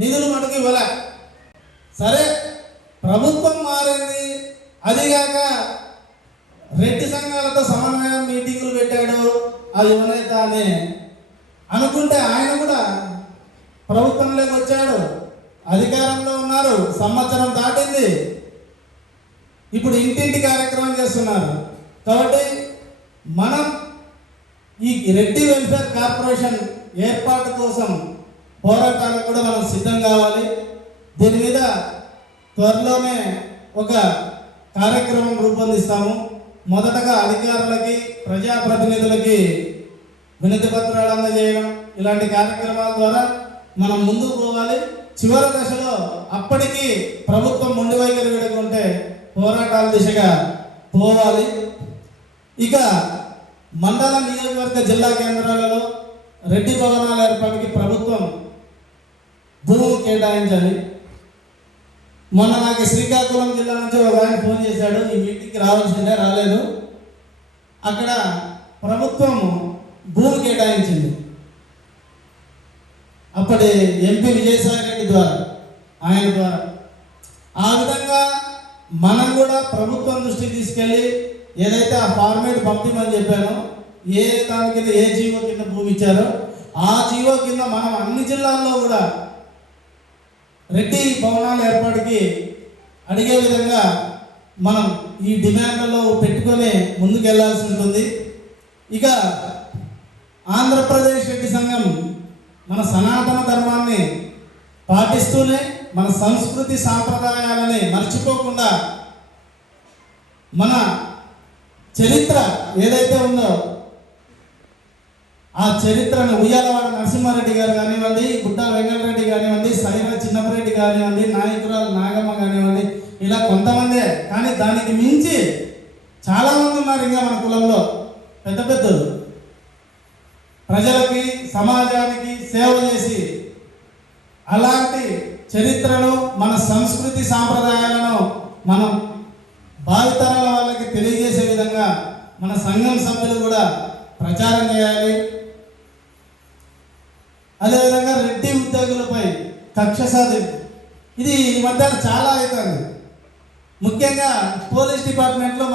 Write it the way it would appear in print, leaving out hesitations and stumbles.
నిధులు మటుకు ఇవ్వలే. సరే ప్రభుత్వం మారింది, అదిగాక రెడ్డి సంఘాలతో సమన్వయం మీటింగులు పెట్టాడు ఆ యువనేత అని అనుకుంటే ఆయన కూడా ప్రభుత్వంలోకి వచ్చాడు, అధికారంలో ఉన్నారు, సంవత్సరం దాటింది, ఇప్పుడు ఇంటింటి కార్యక్రమం చేస్తున్నారు. కాబట్టి మనం ఈ రెడ్డి వెల్ఫేర్ కార్పొరేషన్ ఏర్పాటు కోసం పోరాటాలకు కూడా మనం సిద్ధం కావాలి. దీని మీద త్వరలోనే ఒక కార్యక్రమం రూపొందిస్తాము. మొదటగా అధికారులకి, ప్రజాప్రతినిధులకి వినతి పత్రాలు అందజేయడం, ఇలాంటి కార్యక్రమాల ద్వారా మనం ముందుకు పోవాలి. చివరి దశలో అప్పటికి ప్రభుత్వం మొండి వైఖరి విడకుంటే పోరాటాల దిశగా పోవాలి. ఇక మండల, నియోజకవర్గ, జిల్లా కేంద్రాలలో రెడ్డి భవనాల ఏర్పాటుకి ప్రభుత్వం భూమి కేటాయించాలి. మొన్న నాకు శ్రీకాకుళం జిల్లా నుంచి ఒక ఆయన ఫోన్ చేశాడు, ఈ మీటింగ్కి రావాల్సిందే, రాలేదు. అక్కడ ప్రభుత్వం భూమి కేటాయించింది అప్పటి ఎంపీ విజయసాయి రెడ్డి ద్వారా, ఆయన ద్వారా. ఆ విధంగా మనం కూడా ప్రభుత్వం దృష్టికి తీసుకెళ్ళి ఏదైతే ఆ ఫార్మేట్ పంపిమని చెప్పానో, ఏ దాని కింద ఏ జీవో కింద భూమి ఇచ్చారో ఆ జీవో కింద మనం అన్ని జిల్లాల్లో కూడా రెడ్డి భవనాల ఏర్పాటుకి అడిగే విధంగా మనం ఈ డిమాండ్లలో పెట్టుకొని ముందుకెళ్లాల్సి ఉంటుంది. ఇక ఆంధ్రప్రదేశ్ రెడ్డి సంఘం మన సనాతన ధర్మాన్ని పాటిస్తూనే మన సంస్కృతి సాంప్రదాయాలని మర్చిపోకుండా మన చరిత్ర ఏదైతే ఉందో ఆ చరిత్రను ఉయ్యాలవాడ నరసింహారెడ్డి గారు కానివ్వండి, గుడ్డ వెంకటరెడ్డి కానివ్వండి, సైరా చిన్నపరెడ్డి కానివ్వండి, నాయకురాలు నాగమ్మ కానివ్వండి, ఇలా కొంతమందే, కానీ దానికి మించి చాలామంది ఉన్నారు ఇంకా మన కులంలో పెద్ద పెద్దలు, ప్రజలకి సమాజానికి సేవ చేసి అలాంటి చరిత్రను, మన సంస్కృతి సాంప్రదాయాలను మనం భావితరాల వాళ్ళకి తెలియజేసే విధంగా మన సంఘం సభ్యులు కూడా ప్రచారం చేయాలి. అదేవిధంగా రెడ్డి ఉద్యోగులపై కక్ష సాధింపు, ఇది ఈ మధ్య చాలా అవుతుంది. ముఖ్యంగా పోలీస్ డిపార్ట్మెంట్లో